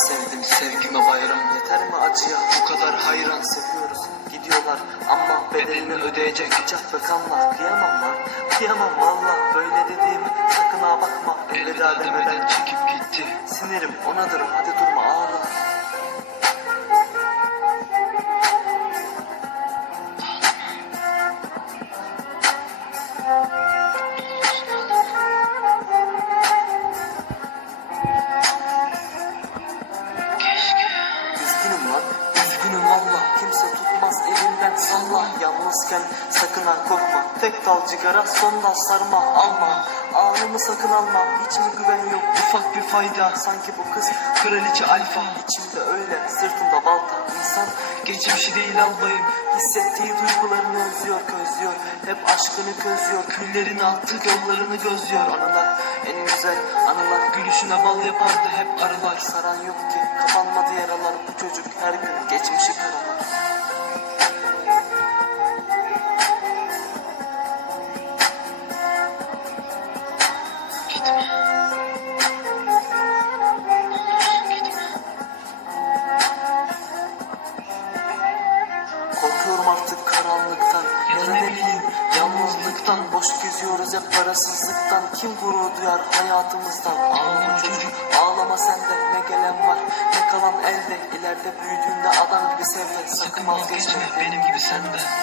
sevdim Sevgime bayram. Yeter mi acıya? Bu kadar hayran seviyoruz. Gidiyorlar ama bedelini ödeyecek Bıçak ve kanla kıyamam lan Kıyamam valla böyle dediğime Sakın ha bakma. Elveda demeden çekip gitti. Sinirim onadır hadi durma ağla Yalnızken sakın ha korkma. Tek dal cigara son dal sarma. Alma, anımı sakın alma. Hiç mi güven yok. Ufak bir fayda. Sanki bu kız kraliçe alfa. İçimde öyle sırtımda balta. İnsan geçmişi değil albayım. Hissettiği duygularını özlüyor közlüyor. Hep aşkını közlüyor. Küllerini attı yollarını gözlüyor. Anılar en güzel anılar. Gülüşüne bal yapardı. Hep arılar. Saran yok ki. Kapanmadı yaralar Gitme. Gitme. Korkuyorum artık karanlıktan Ya da ne bileyim yalnızlıktan Boş geziyoruz hep parasızlıktan Kim gurur duyar hayatımızdan Ağlama çocuk ağlama sende Ne gelen var ne kalan elde İleride büyüdüğünde adam gibi sev de Sakın vazgeçme benim gibi sen de